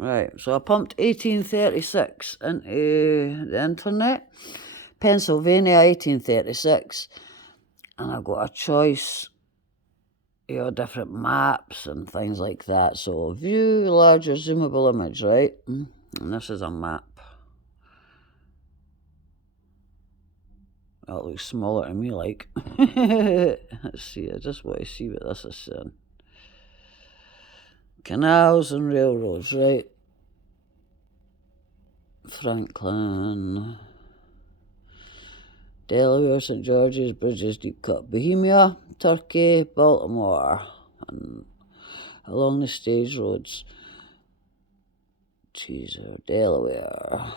Right, so I pumped 1836 into the internet. Pennsylvania, 1836. And I got a choice, different maps and things like that. So view larger zoomable image, right? And this is a map. That looks smaller to me, like. Let's see, I just want to see what this is saying. Canals and railroads, right? Franklin, Delaware, St. George's, Bridges, Deep Cut, Bohemia, Turkey, Baltimore, and along the stage roads. Teaser, Delaware.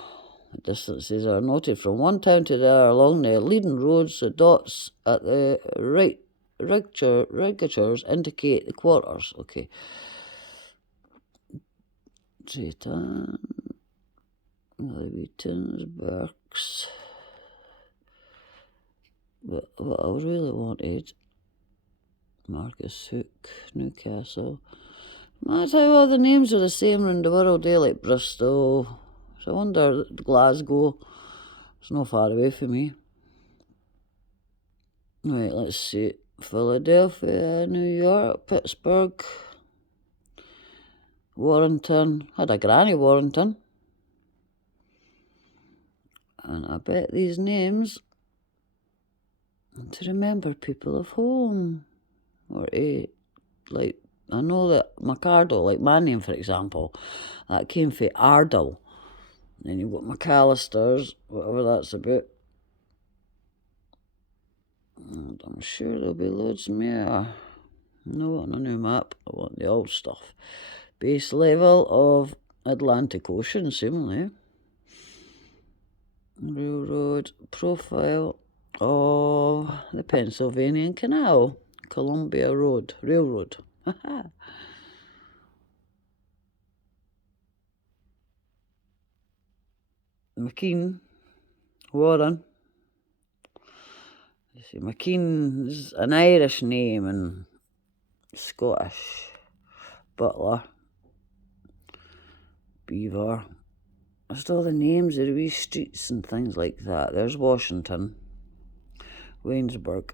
The distances are noted from one town to the other along the leading roads. The dots at the right ligatures indicate the quarters. Okay. Drayton, Levytons, Berks. What I really wanted, Marcus Hook, Newcastle. That's how all the names are the same around the world, like Bristol. So I wonder, Glasgow. It's not far away from me. Right, let's see. Philadelphia, New York, Pittsburgh, Warrington. Had a granny Warrington. And I bet these names to remember people of home. Or like, I know that McArdle, like my name for example, that came from Ardle. Then you've got McAllister's, whatever that's about. And I'm sure there'll be loads more. No, I want a new map. I want the old stuff. Base level of Atlantic Ocean, seemingly. Railroad profile of the Pennsylvania Canal. Columbia Road. Railroad. McKean. Warren. You see, McKean's an Irish name and Scottish. Butler. Beaver. Just all the names of the wee streets and things like that. There's Washington. Waynesburg.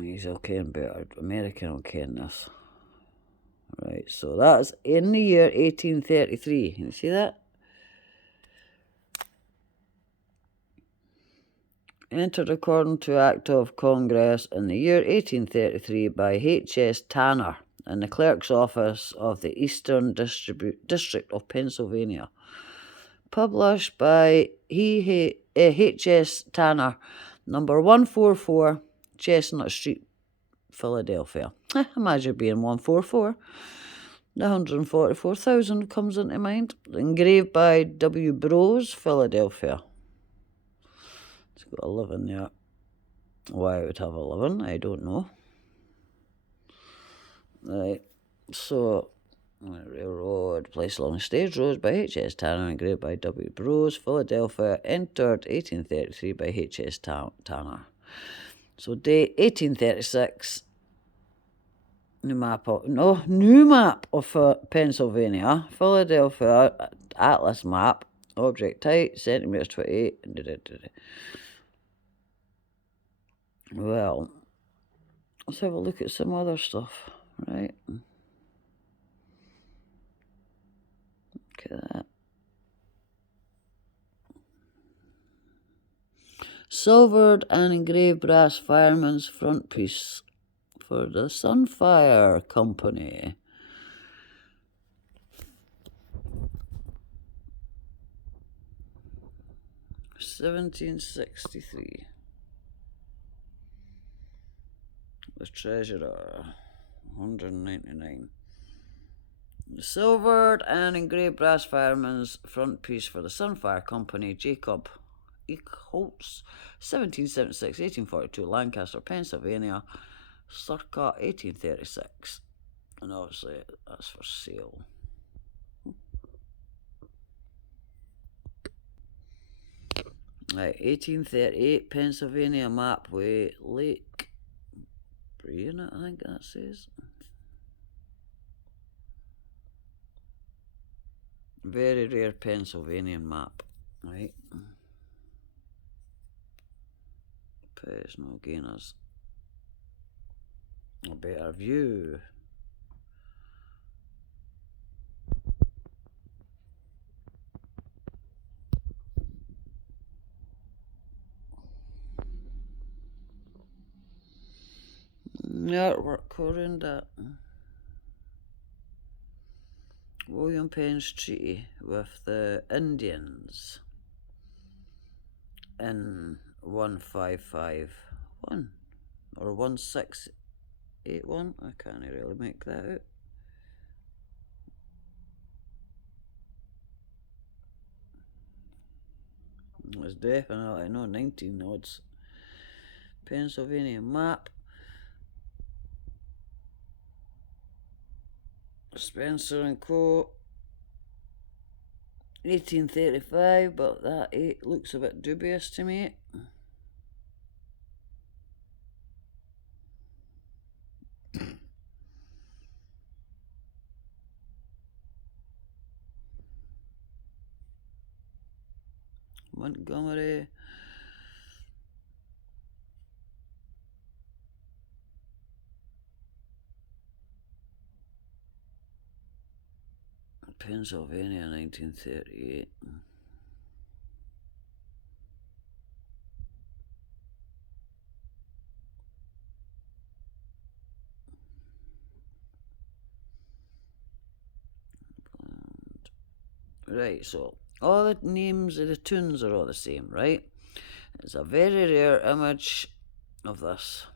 He's okay and better. American okay in this. Right, so that's in the year 1833. Can you see that? Entered according to Act of Congress in the year 1833 by H.S. Tanner in the Clerk's Office of the Eastern District of Pennsylvania. Published by H.S. Tanner, number 144, Chestnut Street, Philadelphia. Imagine being 144. The 144,000 comes into mind. Engraved by W. Bros, Philadelphia. It's got 11 there. Why it would have 11, I don't know. Right, so railroad, placed along the stage roads by H.S. Tanner, engraved by W. Bros, Philadelphia, entered 1833 by H.S. Tanner. So date 1836. New map of Pennsylvania, Philadelphia, atlas map, object height, centimeters 28. Well, let's have a look at some other stuff, right? Look at that. Silvered and engraved brass fireman's frontpiece for the Sunfire Company. $1763. The treasurer, $199. The silvered and engraved brass fireman's frontpiece for the Sunfire Company, Jacob Holtz, 1776, 1842, Lancaster, Pennsylvania, circa 1836. And obviously that's for sale. Right, 1838, Pennsylvania map with Lake Breton, I think that says. Very rare Pennsylvanian map, right? But it's not giving us a better view. Artwork around that. William Penn's treaty with the Indians in 1551 or 1681. I can't really make that out. It's definitely not 19 odds. Pennsylvania map. Spencer and Co. 1835, but that looks a bit dubious to me. Montgomery. Pennsylvania, 1938. Right, so all the names of the tunes are all the same, right? It's a very rare image of this.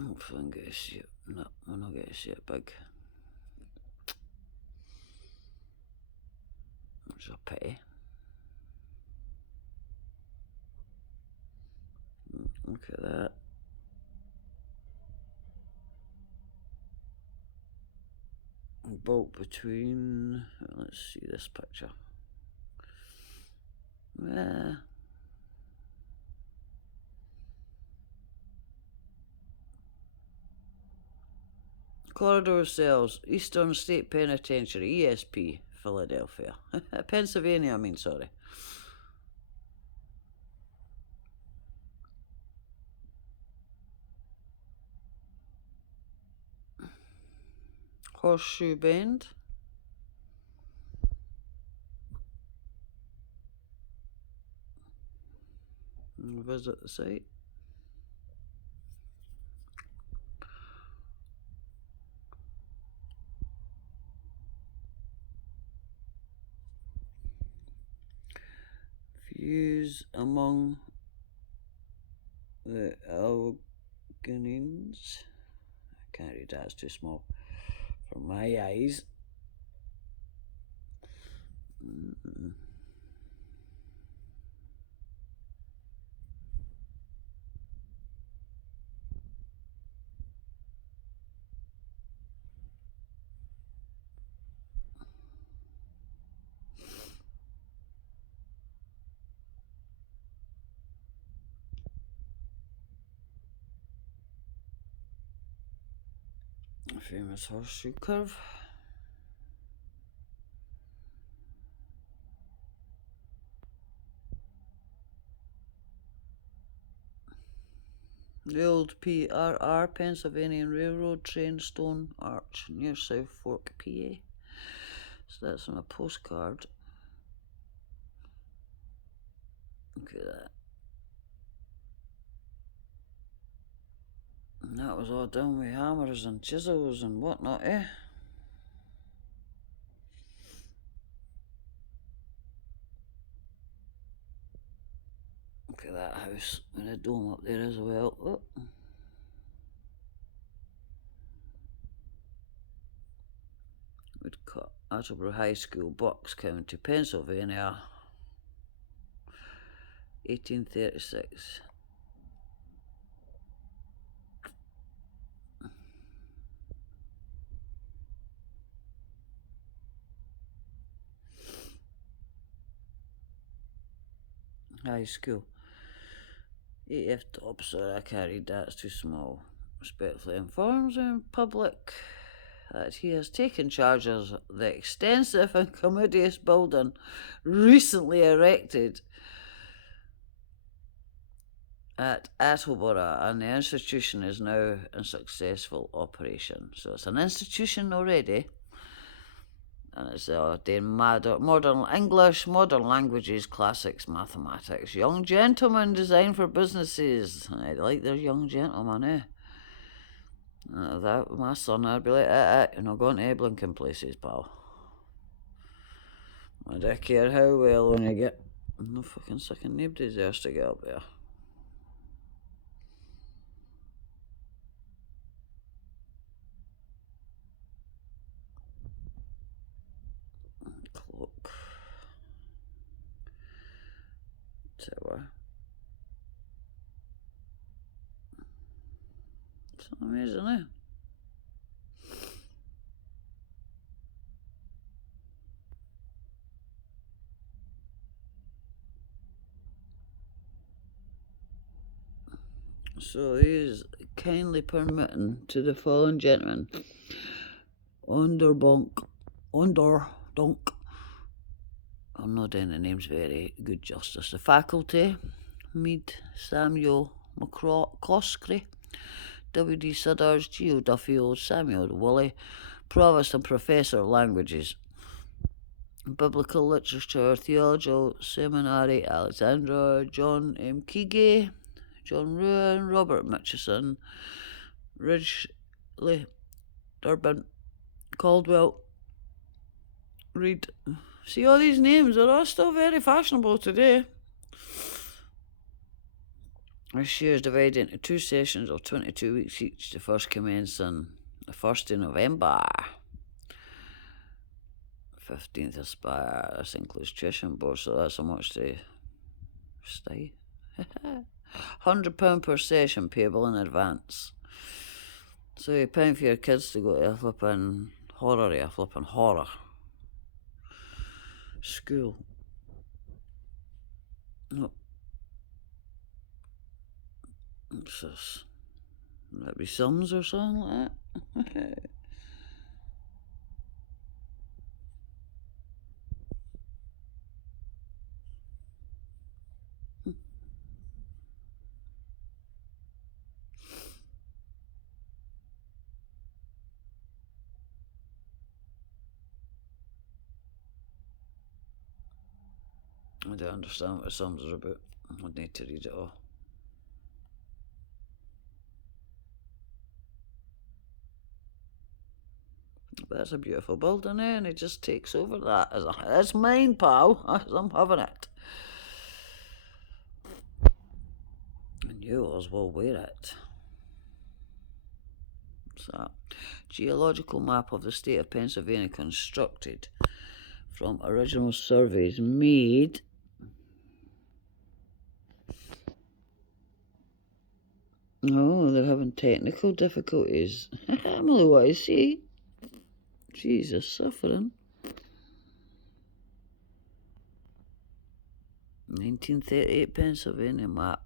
Hopefully I'm going to see it. No, I'm not going to see it big. It's a pity. Look at that. Bolt between. Let's see this picture. Corridor cells, Eastern State Penitentiary, ESP, Philadelphia. Pennsylvania, I mean, sorry. Horseshoe Bend. Visit the site. Views among the Alleghenies. I can't read that, it's too small for my eyes. Famous horseshoe curve. The old PRR, Pennsylvania Railroad train stone arch near South Fork, PA. So that's on a postcard. Look at that. And that was all done with hammers and chisels and whatnot, eh? Look at that house with a dome up there as well. Oh. Woodcut, Attleboro High School, Bucks County, Pennsylvania, 1836. High school. AF top, sorry, I can't read that, it's too small. Respectfully informs in public that he has taken charge of the extensive and commodious building recently erected at Attleborough, and the institution is now in successful operation. So it's an institution already, and it's doing modern English, modern languages, classics, mathematics. Young gentlemen designed for businesses. I like their young gentlemen, eh? That my son, I'd be like, you're not going to blinking places, pal. I don't care how well when you get. I'm not fucking sick and nobody deserves to get up there. Clock tower. It's amazing, eh? So he is kindly permitting to the following gentlemen. Donk. I'm not doing the names very good justice. The faculty, Mead, Samuel McCloskey, W.D. Sudders, Geo Duffield, Samuel Woolley, Provost and Professor of Languages, Biblical Literature, Theological Seminary, Alexandra, John M. Keegay, John Ruan, Robert Mitchison, Ridgely, Durban, Caldwell, Reed. See, all these names are all still very fashionable today. This year is divided into 2 sessions of 22 weeks each. The first commencing the 1st of November. 15th Aspire. This includes tuition board, so that's how much they stay. £100 per session payable in advance. So you're paying for your kids to go to a flipping horror school. No. What's this? Would that be sums or something like that? I don't understand what the sums are about. I'd need to read it all. But that's a beautiful building, eh? And it just takes over that. It's mine, pal. I'm having it. And yours will wear it. So, geological map of the state of Pennsylvania constructed from original surveys made Oh, they're having technical difficulties. Emily, what is she? Jesus, suffering. 1938 Pennsylvania map.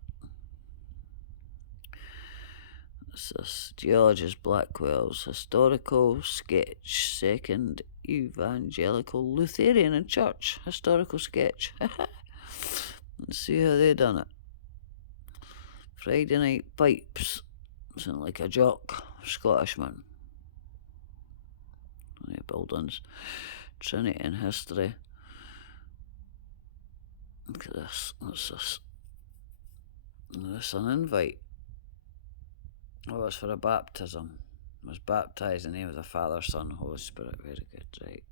This is geologist Blackwell's historical sketch, second evangelical Lutheran and church historical sketch. Let's see how they done it. Friday night pipes. Sound like a jock, Scottishman. Buildings. Trinity and history. Look at this. What's this? This an invite. Oh, it's for a baptism. I was baptised in the name of the Father, Son, Holy Spirit. Very good, right.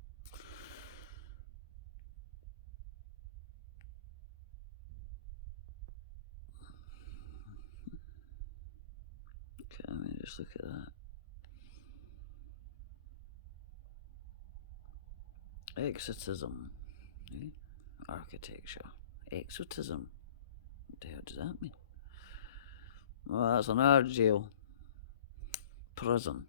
Okay, let me just look at that. Exotism. Architecture. Exotism. What the hell does that mean? Well, that's an art jail. Prison.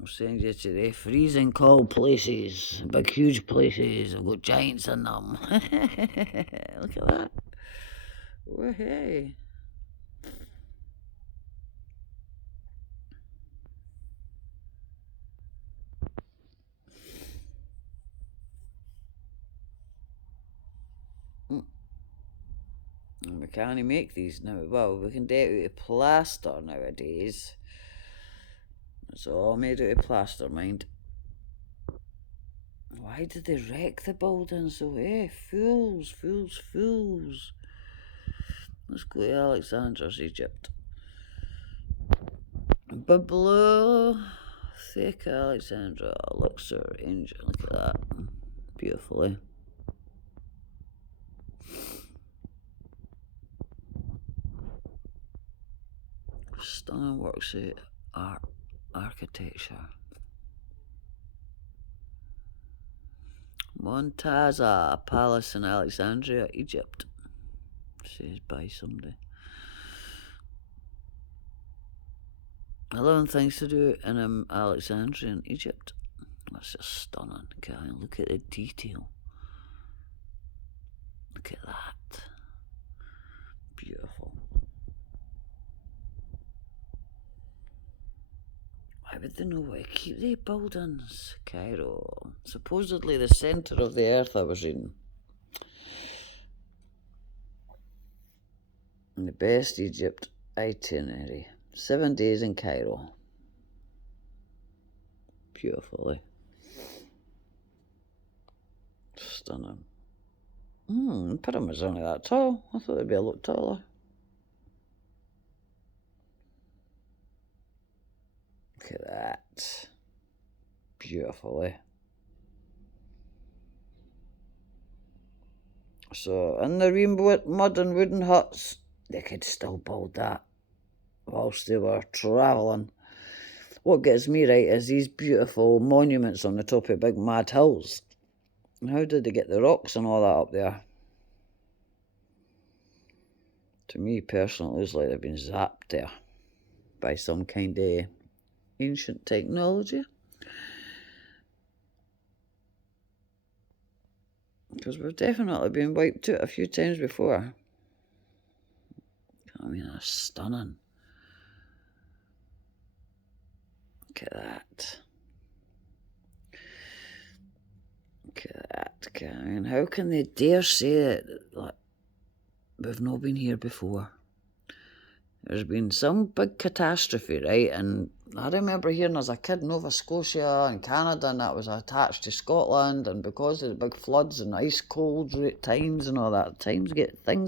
I'll send you to the freezing cold places. Big huge places. I've got giants in them. Look at that. Well, hey. Mm, we can't make these now. Well, we can do it out of plaster nowadays. It's all made out of plaster, mind. Why did they wreck the buildings though, eh? Fools, fools, fools. Let's go to Alexander's Egypt. Bibliotheca Alexandra, Luxor, Angel. Look at that. Beautifully. Stunning works of art, architecture. Montaza Palace in Alexandria, Egypt. Says by somebody. 11 things to do in Alexandria in Egypt. That's just stunning. Look at the detail. Look at that. Beautiful. Why would they know where to keep the buildings? Cairo. Supposedly the centre of the earth, I was reading. In the best Egypt itinerary. 7 days in Cairo. Beautifully. Stunning. Pyramids aren't that tall. I thought they'd be a lot taller. Look at that. Beautifully. So, in the wee mud and wooden huts, they could still build that whilst they were travelling. What gets me right is these beautiful monuments on the top of big mad hills. How did they get the rocks and all that up there? To me personally, it looks like they've been zapped there by some kind of ancient technology. Because we've definitely been wiped out a few times before. I mean, that's stunning. Look at that. Look at that. I mean, how can they dare say that like, we've not been here before? There's been some big catastrophe, right? And I remember hearing as a kid Nova Scotia and Canada, and that was attached to Scotland, and because of the big floods and ice cold times and all that, things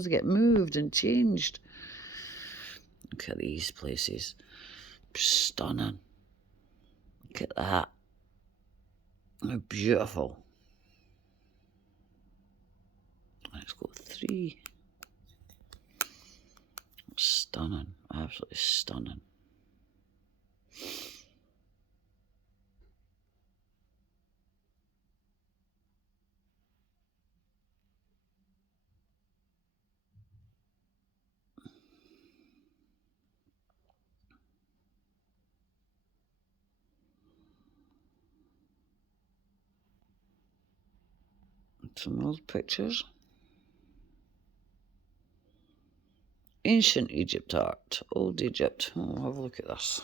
get moved and changed. Look at these places. Stunning. Look at that. How beautiful. Let's go 3. Stunning. Absolutely stunning. Some old pictures. Ancient Egypt art. Old Egypt. Oh, have a look at this.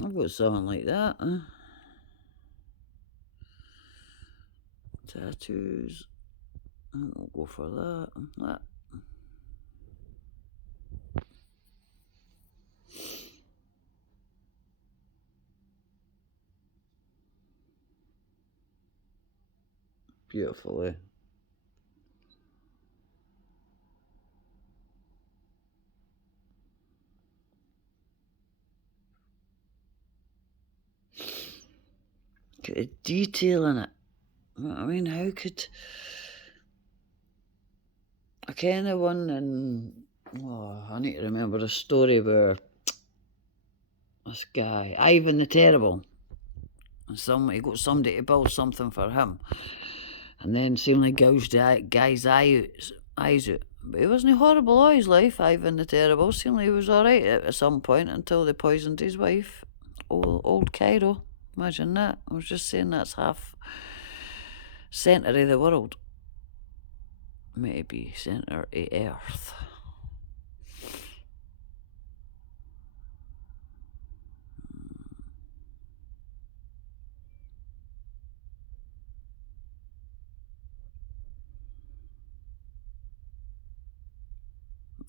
I've got something like that. Tattoos. I'll go for that. That. Beautifully. Get a detail in it. I mean, how could... I ken the one in... Oh, I need to remember the story where this guy, Ivan the Terrible, and he got somebody to build something for him, and then seemingly gouged the guy's eyes out. But he wasn't horrible all his life, Ivan the Terrible. Seemingly he was alright at some point until they poisoned his wife. Old Cairo. Imagine that. I was just saying that's half centre of the world. Maybe centre of Earth.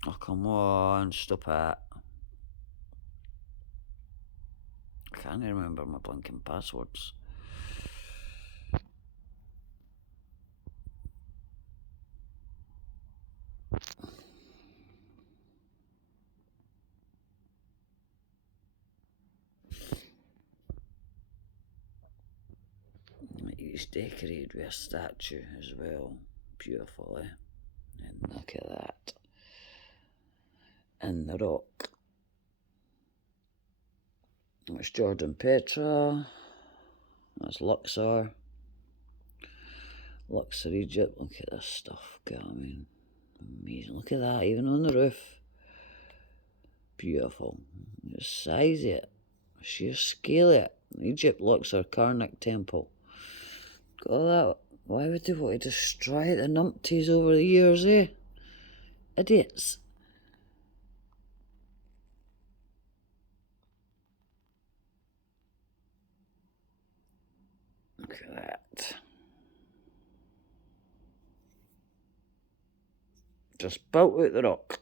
Oh, come on, stop it. I can't remember my blinking passwords. He's decorated with a statue as well. Beautiful, eh? And look at that. And the rock. That's Jordan Petra. That's Luxor. Luxor, Egypt. Look at this stuff. God, I mean, amazing. Look at that, even on the roof. Beautiful. The size of it. Sheer scale of it. Egypt, Luxor, Karnak Temple. Got that. Why would they want to destroy the numpties over the years, eh? Idiots. Look at that. Just built out the rock.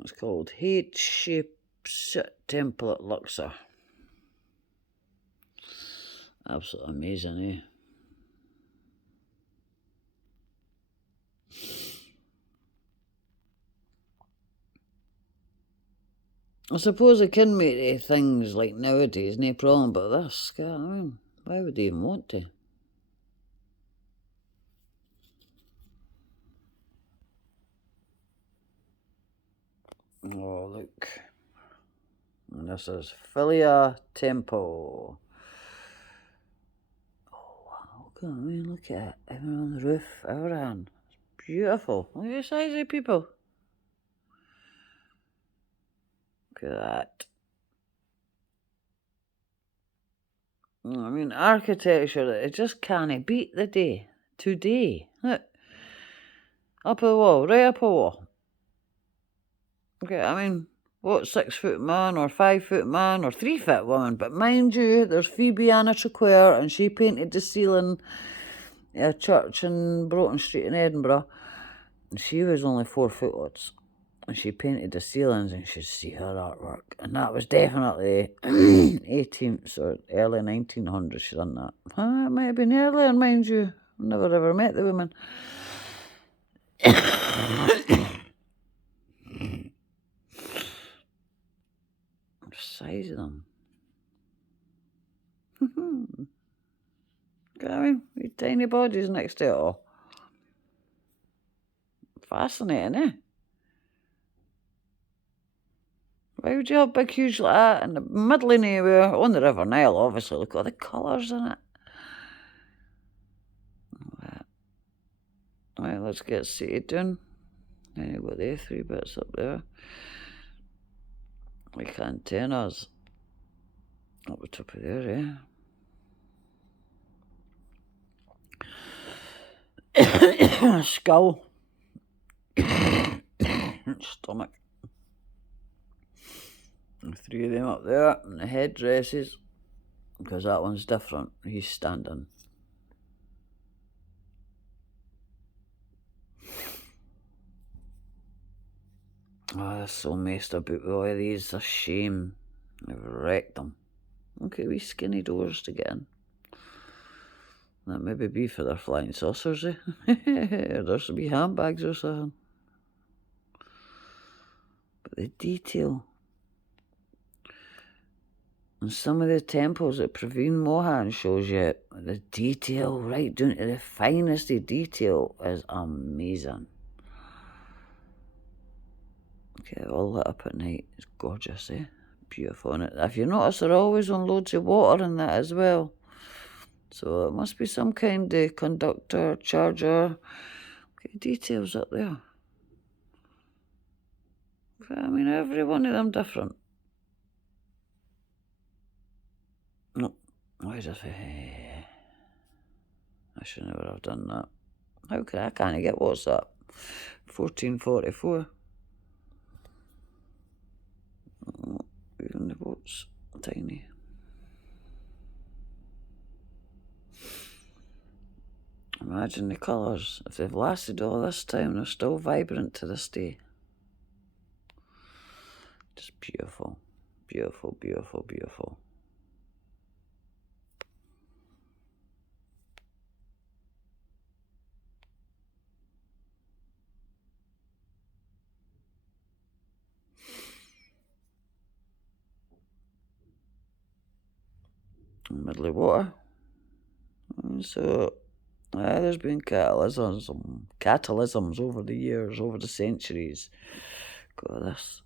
It's called Hatshepsut Temple at Luxor. Absolutely amazing, eh? I suppose they can make things like nowadays, no problem, but this, I mean, why would they even want to? Oh, look. And this is Philia Temple. Oh, wow. I mean, look at it. Even on the roof, everything. It's beautiful. Look at the size of people. Look at that. I mean, architecture, it just can't beat the day. Today. Look. Up a wall, right up a wall. Okay, I mean, what, 6 foot man or 5 foot man or 3 foot woman? But mind you, there's Phoebe Anna Trequare, and she painted the ceiling of a church in Broughton Street in Edinburgh. And she was only 4 foot odds. And she painted the ceilings, and you should see her artwork. And that was definitely 18th or early 1900s she done that. It might have been earlier, mind you. I've never ever met the woman. The size of them. I mean, with tiny bodies next to it all. Fascinating, eh? Why would you have big, huge like that in the middle of nowhere, on the River Nile, obviously? Look at all the colours in it. Right, let's get seated down. Then you've got the 3 bits up there. Like antennas up the top of there, eh? Skull. Stomach. And 3 of them up there, and the headdresses, because that one's different. He's standing. Oh, they're so messed up with all of these. A shame. They've wrecked them. Okay, wee skinny doors to get in. That maybe be for their flying saucers, eh? There's some wee handbags or something. But the detail. And some of the temples that Praveen Mohan shows you, the detail right down to the finest of detail is amazing. Okay, all lit up at night. It's gorgeous, eh? Beautiful. And if you notice, they're always on loads of water in that as well. So it must be some kind of conductor, charger. Okay, details up there. I mean, every one of them different. No, why does I should never have done that. How can I can't get what's that? 1444. Oh, even the boat's tiny. Imagine the colours. If they've lasted all this time, they're still vibrant to this day. Just beautiful. Beautiful, beautiful, beautiful. Middle of water. So, there's been catalysms over the years, over the centuries. God, this.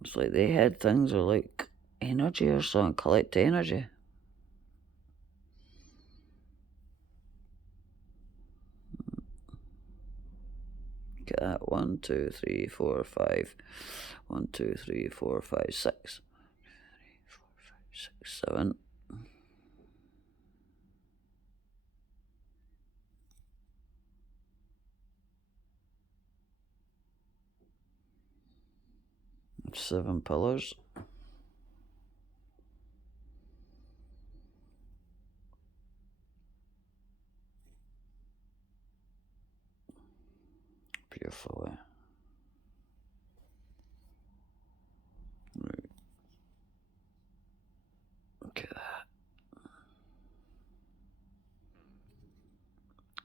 It's like they had things are like energy or something, collect energy. Get that. 1, 2, 3, 4, 5. 1, 2, 3, 4, 5, 6. 3, 4, 5, 6, 7. Seven pillars. Beautiful. Right. Look at that.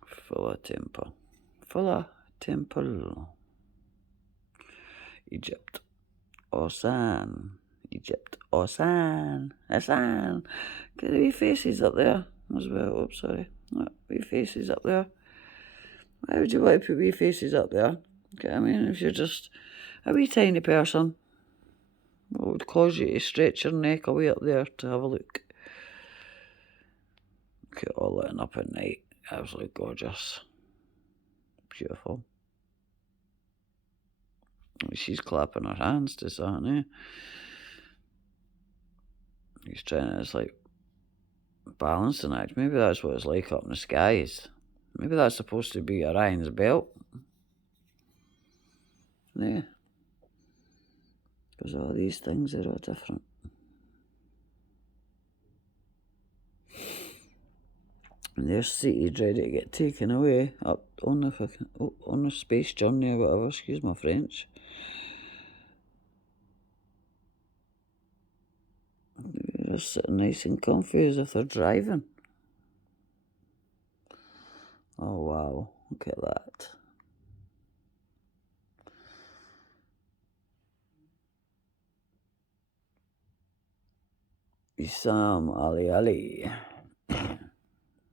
Full temple. Temple. Egypt. Osan. Egypt. Osan. Osan. Get the wee faces up there as well. Oops, sorry. Wee faces up there. Why would you want to put wee faces up there? Okay, I mean, if you're just a wee tiny person, what would cause you to stretch your neck away up there to have a look? Okay, all lit up at night. Absolutely gorgeous. Beautiful. She's clapping her hands to something, eh? He's trying to, it's like, balancing act. Maybe that's what it's like up in the skies. Maybe that's supposed to be Orion's belt. Yeah. Because all these things are all different. And they're seated ready to get taken away up on the space journey or whatever, excuse my French. They're just sitting nice and comfy as if they're driving. Oh wow, look at that. Isam Ali Ali.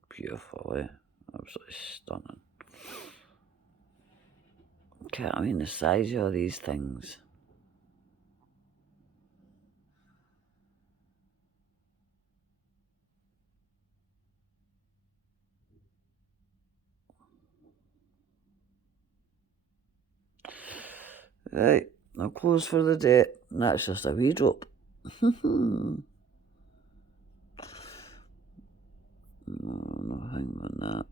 Beautiful, eh? Absolutely stunning. Okay, I mean the size of all these things. Right, I'll close for the day. And that's just a wee drop. No, nothing on that.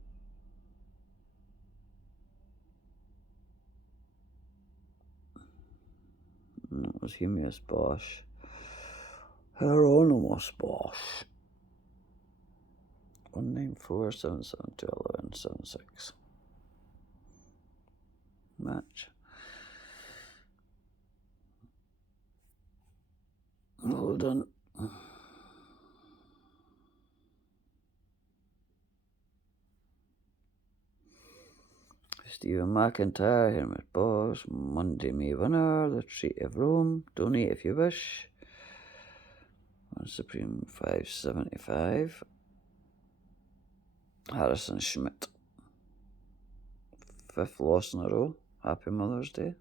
That was Humius Bosch. Hieronymus Bosch. 19477211176. Match. Well done. Stephen McIntyre, Hermit Bosch, Monday May winner, The Treaty of Rome. Donate if you wish. Supreme 575. Harrison Schmidt. 5th loss in a row. Happy Mother's Day.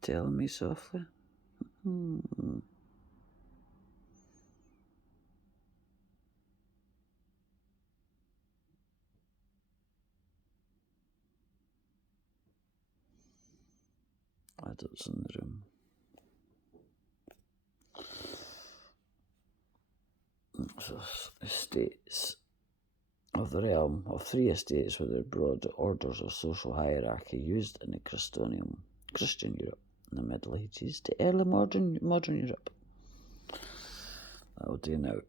Telling me softly. Adults in the room. So, estates of the realm of 3 estates with their broad orders of social hierarchy used in the Christian Europe in the Middle Ages to early modern Europe. That will do now.